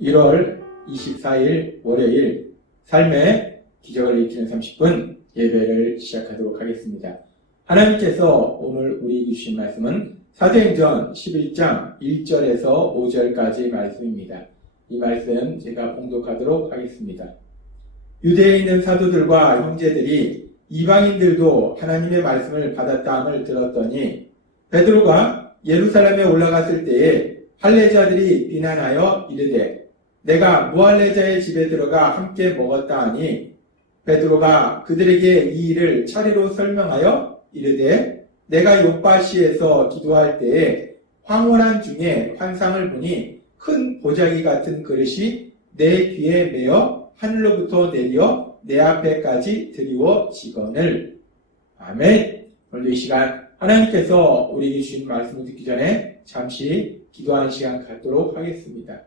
1월 24일 월요일 삶의 기적을 일으키는 30분 예배를 시작하도록 하겠습니다. 하나님께서 오늘 우리에게 주신 말씀은 사도행전 11장 1절에서 5절까지 말씀입니다. 이 말씀 제가 봉독하도록 하겠습니다. 유대에 있는 사도들과 형제들이 이방인들도 하나님의 말씀을 받았다함을 들었더니 베드로가 예루살렘에 올라갔을 때에 할례자들이 비난하여 이르되 내가 무할례자의 집에 들어가 함께 먹었다 하니 베드로가 그들에게 이 일을 차례로 설명하여 이르되 내가 요파시에서 기도할 때에 황홀한 중에 환상을 보니 큰 보자기 같은 그릇이 내 귀에 매어 하늘로부터 내려 내 앞에까지 드리워지거늘. 아멘. 오늘 이 시간 하나님께서 우리에게 주신 말씀을 듣기 전에 잠시 기도하는 시간 갖도록 하겠습니다.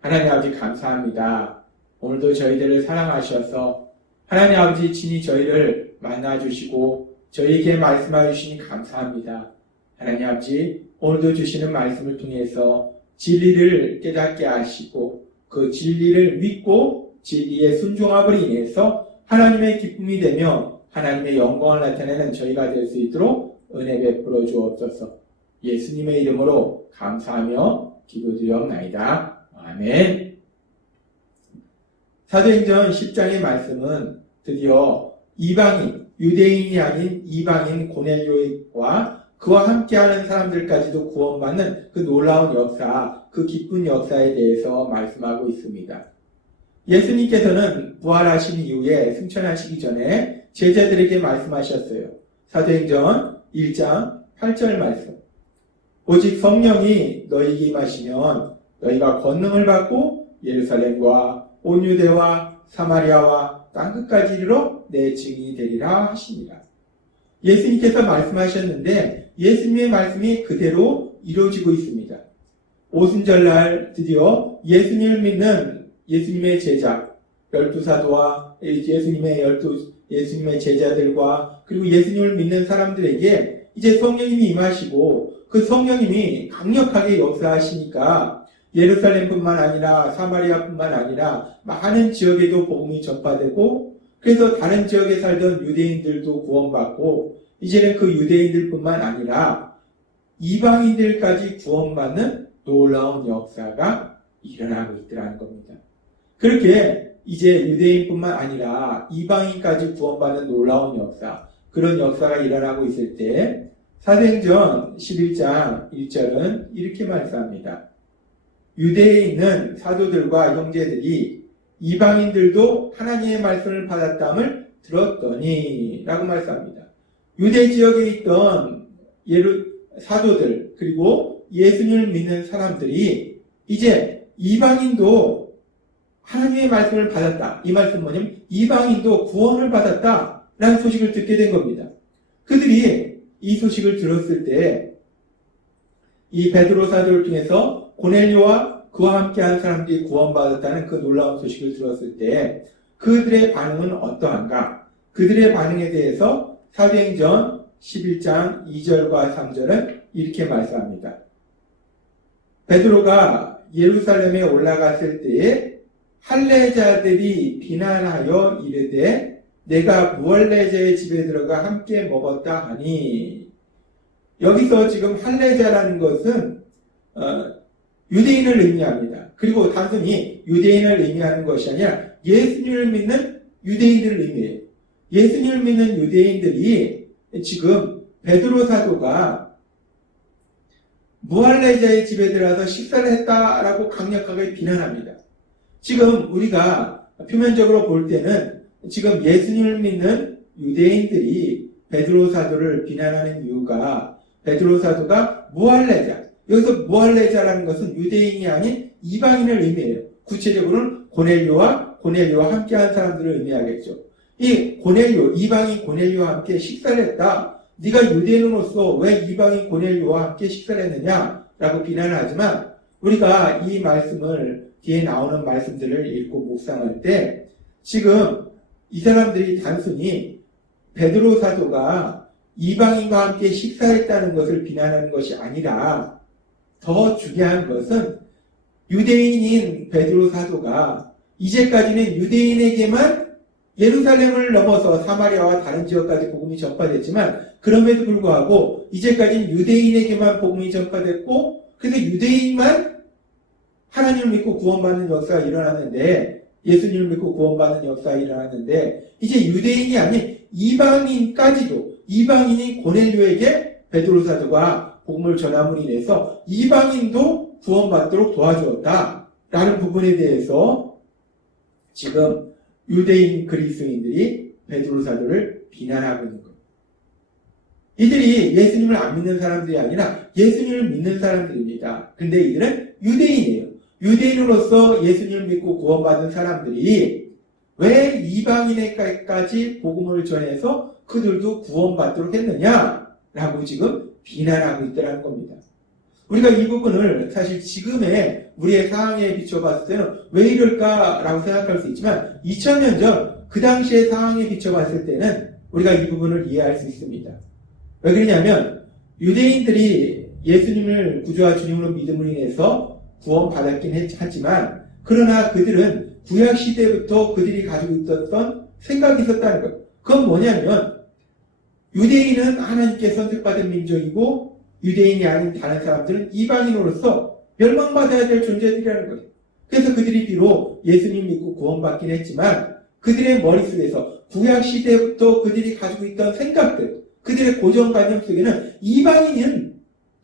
하나님 아버지 감사합니다. 오늘도 저희들을 사랑하셔서 하나님 아버지 친히 저희를 만나주시고 저희에게 말씀하여 주시니 감사합니다. 하나님 아버지 오늘도 주시는 말씀을 통해서 진리를 깨닫게 하시고 그 진리를 믿고 진리의 순종함을 인해서 하나님의 기쁨이 되며 하나님의 영광을 나타내는 저희가 될 수 있도록 은혜 베풀어 주옵소서. 예수님의 이름으로 감사하며 기도드리옵나이다. 아멘. 사도행전 10장의 말씀은 드디어 이방인, 유대인이 아닌 이방인 고넬료와 그와 함께하는 사람들까지도 구원받는 그 놀라운 역사, 그 기쁜 역사에 대해서 말씀하고 있습니다. 예수님께서는 부활하신 이후에 승천하시기 전에 제자들에게 말씀하셨어요. 사도행전 1장 8절 말씀. 오직 성령이 너희에게 임하시면 너희가 권능을 받고 예루살렘과 온 유대와 사마리아와 땅끝까지 이르러 내 증인이 되리라 하시니라. 예수님께서 말씀하셨는데 예수님의 말씀이 그대로 이루어지고 있습니다. 오순절날 드디어 예수님을 믿는 예수님의 제자 12사도와 예수님의 제자들과 그리고 예수님을 믿는 사람들에게 이제 성령님이 임하시고 그 성령님이 강력하게 역사하시니까 예루살렘뿐만 아니라 사마리아뿐만 아니라 많은 지역에도 복음이 전파되고 그래서 다른 지역에 살던 유대인들도 구원받고 이제는 그 유대인들뿐만 아니라 이방인들까지 구원받는 놀라운 역사가 일어나고 있더라는 겁니다. 그렇게 이제 유대인뿐만 아니라 이방인까지 구원받는 놀라운 역사, 그런 역사가 일어나고 있을 때 사도행전 11장 1절은 이렇게 말씀합니다. 유대에 있는 사도들과 형제들이 이방인들도 하나님의 말씀을 받았다함을 들었더니 라고 말씀합니다. 유대 지역에 있던 사도들 그리고 예수님을 믿는 사람들이 이제 이방인도 하나님의 말씀을 받았다. 이 말씀 뭐냐면 이방인도 구원을 받았다 라는 소식을 듣게 된 겁니다. 그들이 이 소식을 들었을 때 이 베드로 사도를 통해서 고넬료와 그와 함께한 사람들이 구원받았다는 그 놀라운 소식을 들었을 때 그들의 반응은 어떠한가? 그들의 반응에 대해서 사도행전 11장 2절과 3절은 이렇게 말씀합니다. 베드로가 예루살렘에 올라갔을 때에 할례자들이 비난하여 이르되 내가 무할례자의 집에 들어가 함께 먹었다 하니 여기서 지금 할례자라는 것은 유대인을 의미합니다. 그리고 단순히 유대인을 의미하는 것이 아니라 예수님을 믿는 유대인들을 의미해요. 예수님을 믿는 유대인들이 지금 베드로 사도가 무할례자의 집에 들어가서 식사를 했다라고 강력하게 비난합니다. 지금 우리가 표면적으로 볼 때는 지금 예수님을 믿는 유대인들이 베드로 사도를 비난하는 이유가 베드로 사도가 무할례자, 여기서 무할례자라는 것은 유대인이 아닌 이방인을 의미해요. 구체적으로는 고넬료와 함께한 사람들을 의미하겠죠. 이 고넬료, 이방인 고넬료와 함께 식사를 했다. 네가 유대인으로서 왜 이방인 고넬료와 함께 식사를 했느냐? 라고 비난을 하지만 우리가 이 말씀을 뒤에 나오는 말씀들을 읽고 묵상할 때 지금 이 사람들이 단순히 베드로 사도가 이방인과 함께 식사했다는 것을 비난하는 것이 아니라 더 중요한 것은 유대인인 베드로 사도가 이제까지는 유대인에게만 예루살렘을 넘어서 사마리아와 다른 지역까지 복음이 전파됐지만 그럼에도 불구하고 이제까지는 유대인에게만 복음이 전파됐고 그래서 유대인만 하나님을 믿고 구원받는 역사가 일어났는데 예수님을 믿고 구원받는 역사가 일어났는데 이제 유대인이 아닌 이방인까지도 이방인인 고넬료에게 베드로 사도가 복음을 전함으로 인해서 이방인도 구원받도록 도와주었다라는 부분에 대해서 지금 유대인 그리스도인들이 베드로 사도를 비난하고 있는 거예요. 이들이 예수님을 안 믿는 사람들이 아니라 예수님을 믿는 사람들입니다. 근데 이들은 유대인이에요. 유대인으로서 예수님을 믿고 구원받은 사람들이 왜 이방인에게까지 복음을 전해서 그들도 구원받도록 했느냐라고 지금 비난하고 있더라는 겁니다. 우리가 이 부분을 사실 지금의 우리의 상황에 비춰봤을 때는 왜 이럴까라고 생각할 수 있지만 2000년 전 그 당시의 상황에 비춰봤을 때는 우리가 이 부분을 이해할 수 있습니다. 왜 그러냐면 유대인들이 예수님을 구주와 주님으로 믿음으로 인해서 구원받았긴 하지만 그러나 그들은 구약시대부터 그들이 가지고 있었던 생각이 있었다는 것. 그건 뭐냐면 유대인은 하나님께 선택받은 민족이고 유대인이 아닌 다른 사람들은 이방인으로서 멸망받아야 될 존재들이라는 거예요. 그래서 그들이 비록 예수님 믿고 구원받긴 했지만 그들의 머릿속에서 구약시대부터 그들이 가지고 있던 생각들, 그들의 고정관념 속에는 이방인은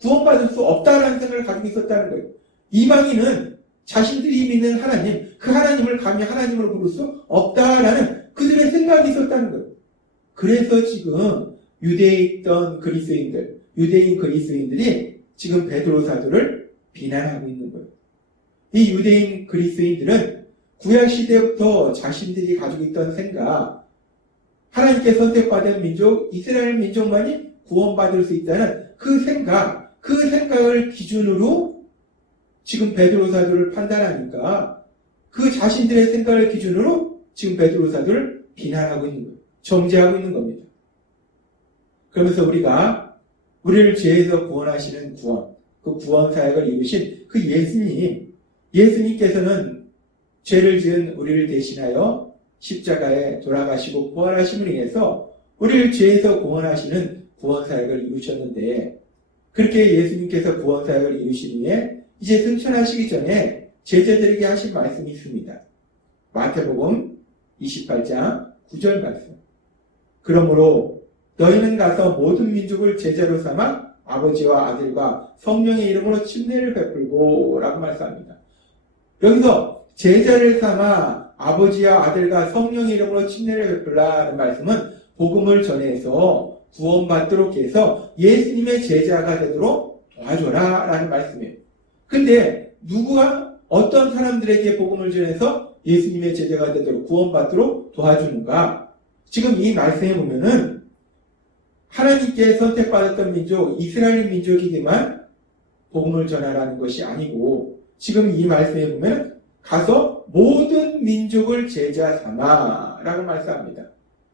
구원받을 수 없다라는 생각을 가지고 있었다는 거예요. 이방인은 자신들이 믿는 하나님, 그 하나님을 감히 하나님으로 부를 수 없다라는 그들의 생각이 있었다는 거예요. 그래서 지금 유대에 있던 그리스도인들, 유대인 그리스도인들이 지금 베드로 사도를 비난하고 있는 거예요. 이 유대인 그리스도인들은 구약시대부터 자신들이 가지고 있던 생각, 하나님께 선택받은 민족, 이스라엘 민족만이 구원받을 수 있다는 그 생각을 기준으로 지금 베드로 사도를 판단하니까 그 자신들의 생각을 기준으로 지금 베드로 사도를 비난하고 있는 거예요. 정죄하고 있는 겁니다. 그러면서 우리가 우리를 죄에서 구원하시는 구원, 그 구원 사역을 이루신 그 예수님께서는 죄를 지은 우리를 대신하여 십자가에 돌아가시고 부활하심을 인해서 우리를 죄에서 구원하시는 구원 사역을 이루셨는데 그렇게 예수님께서 구원 사역을 이루신 후에 이제 승천하시기 전에 제자들에게 하신 말씀이 있습니다. 마태복음 28장 9절 말씀. 그러므로 너희는 가서 모든 민족을 제자로 삼아 아버지와 아들과 성령의 이름으로 침례를 베풀고 라고 말씀합니다. 여기서 제자를 삼아 아버지와 아들과 성령의 이름으로 침례를 베풀라는 말씀은 복음을 전해서 구원받도록 해서 예수님의 제자가 되도록 도와줘라 라는 말씀이에요. 근데 누구가 어떤 사람들에게 복음을 전해서 예수님의 제자가 되도록 구원받도록 도와주는가? 지금 이 말씀에 보면은 하나님께 선택받았던 민족, 이스라엘 민족에게만 복음을 전하라는 것이 아니고 지금 이 말씀에 보면 가서 모든 민족을 제자 삼아라고 말씀합니다.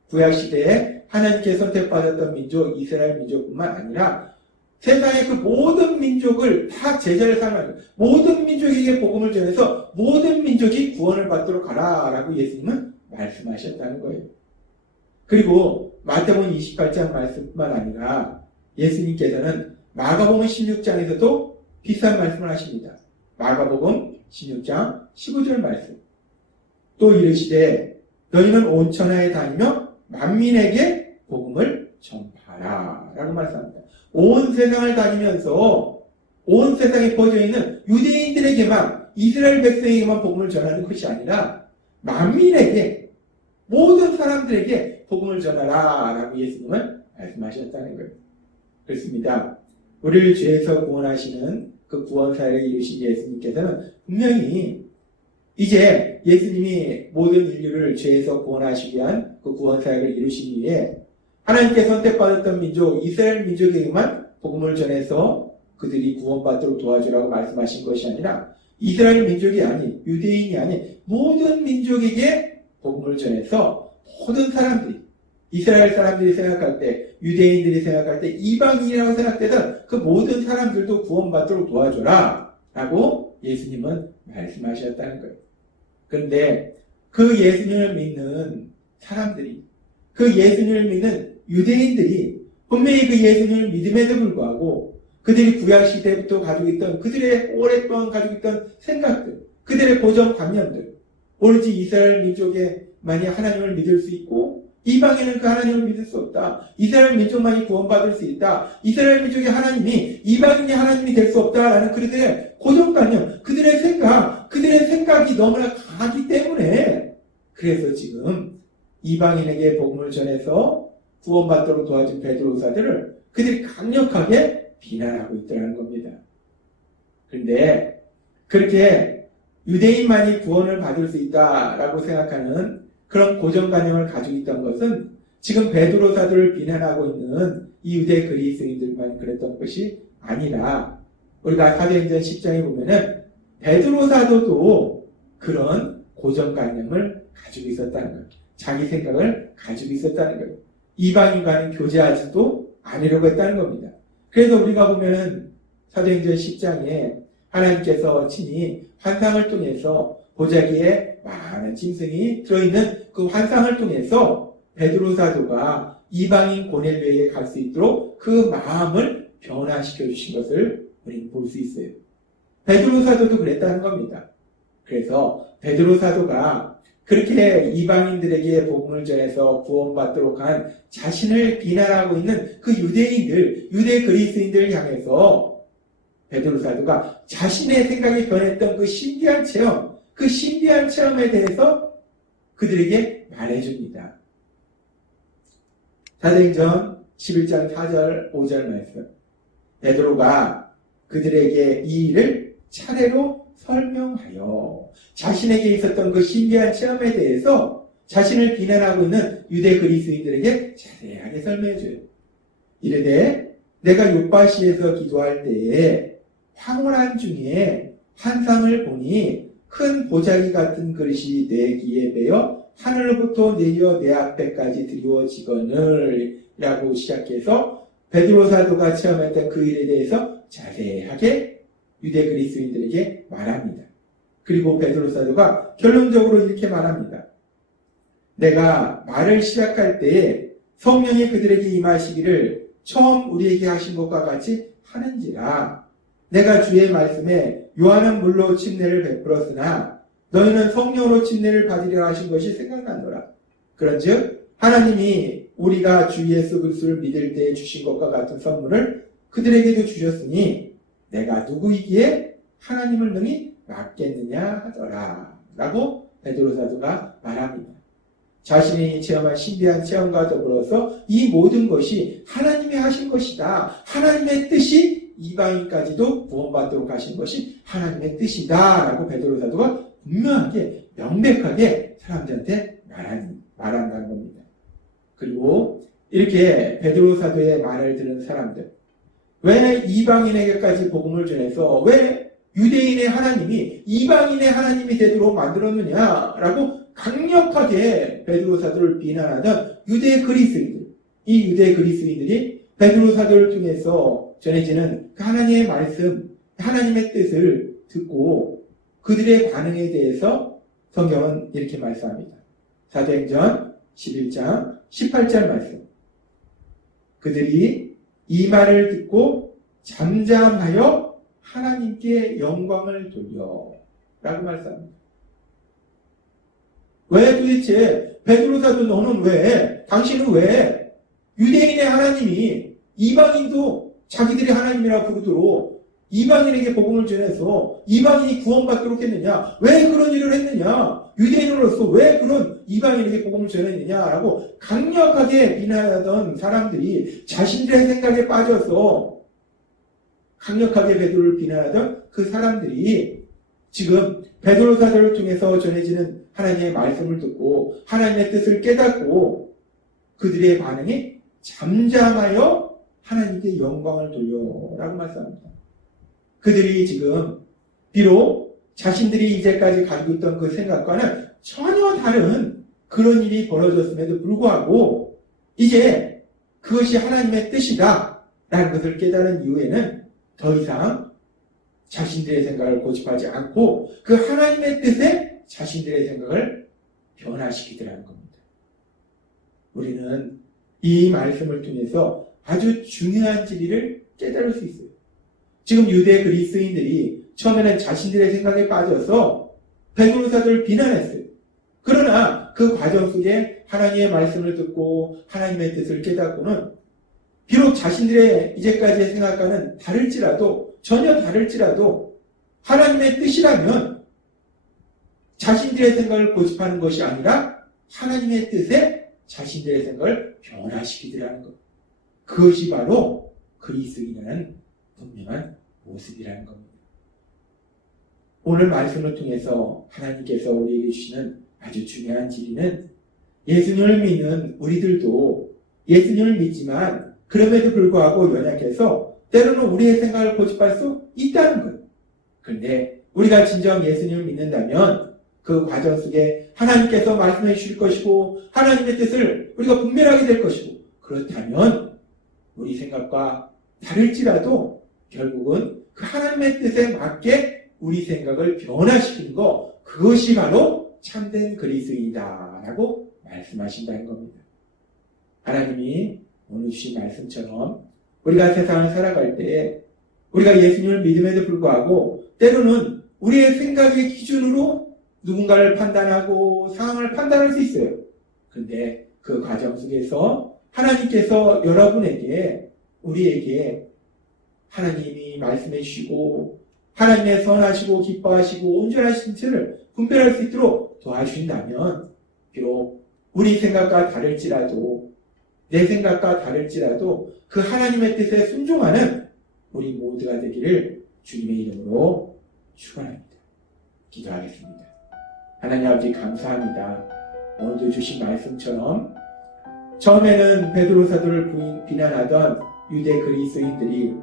구약시대에 하나님께 선택받았던 민족, 이스라엘 민족뿐만 아니라 세상의 그 모든 민족을 다 제자를 삼아요. 모든 민족에게 복음을 전해서 모든 민족이 구원을 받도록 가라라고 예수님은 말씀하셨다는 거예요. 그리고 마태복음 28장 말씀뿐만 아니라 예수님께서는 마가복음 16장에서도 비슷한 말씀을 하십니다. 마가복음 16장 15절 말씀. 또 이르시되 너희는 온 천하에 다니며 만민에게 복음을 전파하라 라고 말씀합니다. 온 세상을 다니면서 온 세상에 퍼져 있는 유대인들에게만 이스라엘 백성에게만 복음을 전하는 것이 아니라 만민에게 모든 사람들에게 복음을 전하라 라고 예수님은 말씀하셨다는 거예요. 그렇습니다. 우리를 죄에서 구원하시는 그 구원 사역을 이루신 예수님께서는 분명히 이제 예수님이 모든 인류를 죄에서 구원하시기 위한 그 구원 사역을 이루신 후에 하나님께 선택받았던 민족, 이스라엘 민족에게만 복음을 전해서 그들이 구원받도록 도와주라고 말씀하신 것이 아니라 이스라엘 민족이 아닌, 유대인이 아닌 모든 민족에게 복음을 전해서 모든 사람들이, 이스라엘 사람들이 생각할 때, 유대인들이 생각할 때, 이방인이라고 생각되던 그 모든 사람들도 구원받도록 도와줘라 라고 예수님은 말씀하셨다는 거예요. 그런데 그 예수님을 믿는 사람들이, 그 예수님을 믿는 유대인들이 분명히 그 예수님을 믿음에도 불구하고 그들이 구약시대부터 가지고 있던, 그들의 오랫동안 가지고 있던 생각들, 그들의 고정관념들, 오로지 이스라엘 민족에만이 하나님을 믿을 수 있고 이방인은 그 하나님을 믿을 수 없다. 이스라엘 민족만이 구원받을 수 있다. 이스라엘 민족의 하나님이 이방인의 하나님이 될 수 없다라는 그들의 고정관념, 그들의 생각이 너무나 강하기 때문에 그래서 지금 이방인에게 복음을 전해서 구원받도록 도와준 베드로사들을 그들이 강력하게 비난하고 있더라는 겁니다. 그런데 그렇게 유대인만이 구원을 받을 수 있다라고 생각하는 그런 고정관념을 가지고 있던 것은 지금 베드로사들을 비난하고 있는 이 유대 그리스인들만 그랬던 것이 아니라 우리가 사도행전 10장에 보면은 베드로사도도 그런 고정관념을 가지고 있었다는 거예요. 자기 생각을 가지고 있었다는 거예요. 이방인과는 교제하지도 않으려고 했다는 겁니다. 그래서 우리가 보면은 사도행전 10장에 하나님께서 친히 환상을 통해서 보자기에 많은 짐승이 들어있는 그 환상을 통해서 베드로 사도가 이방인 고넬료에게 갈 수 있도록 그 마음을 변화시켜 주신 것을 우리는 볼 수 있어요. 베드로 사도도 그랬다는 겁니다. 그래서 베드로 사도가 그렇게 이방인들에게 복음을 전해서 구원받도록 한 자신을 비난하고 있는 그 유대인들, 유대 그리스인들을 향해서 베드로 사도가 자신의 생각이 변했던 그 신비한 체험, 그 신비한 체험에 대해서 그들에게 말해줍니다. 사도행전 11장 4절, 5절 말씀. 베드로가 그들에게 이 일을 차례로 설명하여 자신에게 있었던 그 신비한 체험에 대해서 자신을 비난하고 있는 유대 그리스인들에게 자세하게 설명해줘요. 이르되 내가 요바시에서 기도할 때에 황홀한 중에 환상을 보니 큰 보자기 같은 그릇이 내 귀에 베어 하늘로부터 내려 내 앞에까지 드리워지거늘 라고 시작해서 베드로 사도가 체험했던 그 일에 대해서 자세하게 유대 그리스인들에게 말합니다. 그리고 베드로 사도가 결론적으로 이렇게 말합니다. 내가 말을 시작할 때에 성령이 그들에게 임하시기를 처음 우리에게 하신 것과 같이 하는지라. 내가 주의 말씀에 요한은 물로 침례를 베풀었으나 너희는 성령으로 침례를 받으려 하신 것이 생각난노라. 그런즉 하나님이 우리가 주 예수 그리스도를 믿을 때에 주신 것과 같은 선물을 그들에게도 주셨으니 내가 누구이기에 하나님을 능히 맡겠느냐 하더라. 라고 베드로 사도가 말합니다. 자신이 체험한 신비한 체험과 더불어서 이 모든 것이 하나님이 하신 것이다. 하나님의 뜻이 이방인까지도 구원받도록 하신 것이 하나님의 뜻이다. 라고 베드로 사도가 분명하게 명백하게 사람들한테 말한다는 겁니다. 그리고 이렇게 베드로 사도의 말을 들은 사람들, 왜 이방인에게까지 복음을 전해서 왜 유대인의 하나님이 이방인의 하나님이 되도록 만들었느냐라고 강력하게 베드로 사도를 비난하던 유대 그리스인들, 이 유대 그리스인들이 베드로 사도를 통해서 전해지는 그 하나님의 말씀, 하나님의 뜻을 듣고 그들의 반응에 대해서 성경은 이렇게 말씀합니다. 사도행전 11장 18절 말씀. 그들이 이 말을 듣고 잠잠하여 하나님께 영광을 돌려 라고 말씀합니다. 왜 도대체 베드로 사도 너는 왜, 당신은 왜 유대인의 하나님이 이방인도 자기들이 하나님이라고 부르도록 이방인에게 복음을 전해서 이방인이 구원받도록 했느냐? 왜 그런 일을 했느냐? 유대인으로서 왜 그런 이방인에게 복음을 전했느냐라고 강력하게 비난하던 사람들이 자신들의 생각에 빠져서 강력하게 베드로를 비난하던 그 사람들이 지금 베드로 사도를 통해서 전해지는 하나님의 말씀을 듣고 하나님의 뜻을 깨닫고 그들의 반응이 잠잠하여 하나님께 영광을 돌려라고 말씀합니다. 그들이 지금 비록 자신들이 이제까지 가지고 있던 그 생각과는 전혀 다른 그런 일이 벌어졌음에도 불구하고 이제 그것이 하나님의 뜻이다 라는 것을 깨달은 이후에는 더 이상 자신들의 생각을 고집하지 않고 그 하나님의 뜻에 자신들의 생각을 변화시키더라는 겁니다. 우리는 이 말씀을 통해서 아주 중요한 진리를 깨달을 수 있어요. 지금 유대 그리스도인들이 처음에는 자신들의 생각에 빠져서 베드로 사도를 비난했어요. 그러나 그 과정 속에 하나님의 말씀을 듣고 하나님의 뜻을 깨닫고는 비록 자신들의 이제까지의 생각과는 다를지라도, 전혀 다를지라도 하나님의 뜻이라면 자신들의 생각을 고집하는 것이 아니라 하나님의 뜻에 자신들의 생각을 변화시키더라는 것. 그것이 바로 그리스도인이라는 분명한 모습이라는 겁니다. 오늘 말씀을 통해서 하나님께서 우리에게 주시는 아주 중요한 진리는 예수님을 믿는 우리들도 예수님을 믿지만 그럼에도 불구하고 연약해서 때로는 우리의 생각을 고집할 수 있다는 거예요. 그런데 우리가 진정 예수님을 믿는다면 그 과정 속에 하나님께서 말씀해 주실 것이고 하나님의 뜻을 우리가 분별하게 될 것이고 그렇다면 우리 생각과 다를지라도 결국은 그 하나님의 뜻에 맞게 우리 생각을 변화시키는 것, 그것이 바로 참된 그리스도인이다 라고 말씀하신다는 겁니다. 하나님이 오늘 주신 말씀처럼 우리가 세상을 살아갈 때 우리가 예수님을 믿음에도 불구하고 때로는 우리의 생각의 기준으로 누군가를 판단하고 상황을 판단할 수 있어요. 그런데 그 과정 속에서 하나님께서 여러분에게, 우리에게 하나님이 말씀해 주시고 하나님의 선하시고 기뻐하시고 온전하신 뜻을 분별할 수 있도록 도와주신다면 비록 우리 생각과 다를지라도 내 생각과 다를지라도 그 하나님의 뜻에 순종하는 우리 모두가 되기를 주님의 이름으로 축원합니다. 기도하겠습니다. 하나님 아버지 감사합니다. 오늘도 주신 말씀처럼 처음에는 베드로 사도를 비난하던 유대 그리스도인들이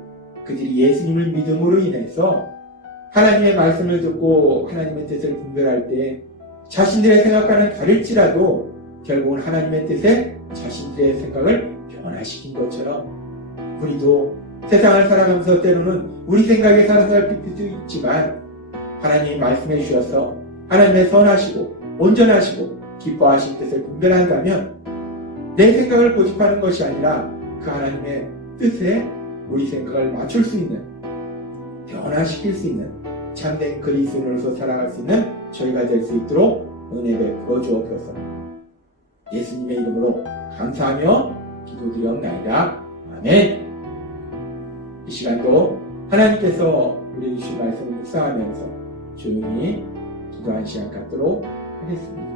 그들이 예수님을 믿음으로 인해서 하나님의 말씀을 듣고 하나님의 뜻을 분별할 때 자신들의 생각과는 다를지라도 결국은 하나님의 뜻에 자신들의 생각을 변화시킨 것처럼 우리도 세상을 살아가면서 때로는 우리 생각에 살아갈 때도 있지만 하나님이 말씀해 주셔서 하나님의 선하시고 온전하시고 기뻐하신 뜻을 분별한다면 내 생각을 고집하는 것이 아니라 그 하나님의 뜻에 우리 생각을 맞출 수 있는, 변화시킬 수 있는 참된 그리스도인으로서 살아갈 수 있는 저희가 될 수 있도록 은혜 베풀어 주옵소서. 예수님의 이름으로 감사하며 기도드리옵나이다. 아멘. 이 시간도 하나님께서 우리에게 주신 말씀을 묵상하면서 조용히 기도한 시간 갖도록 하겠습니다.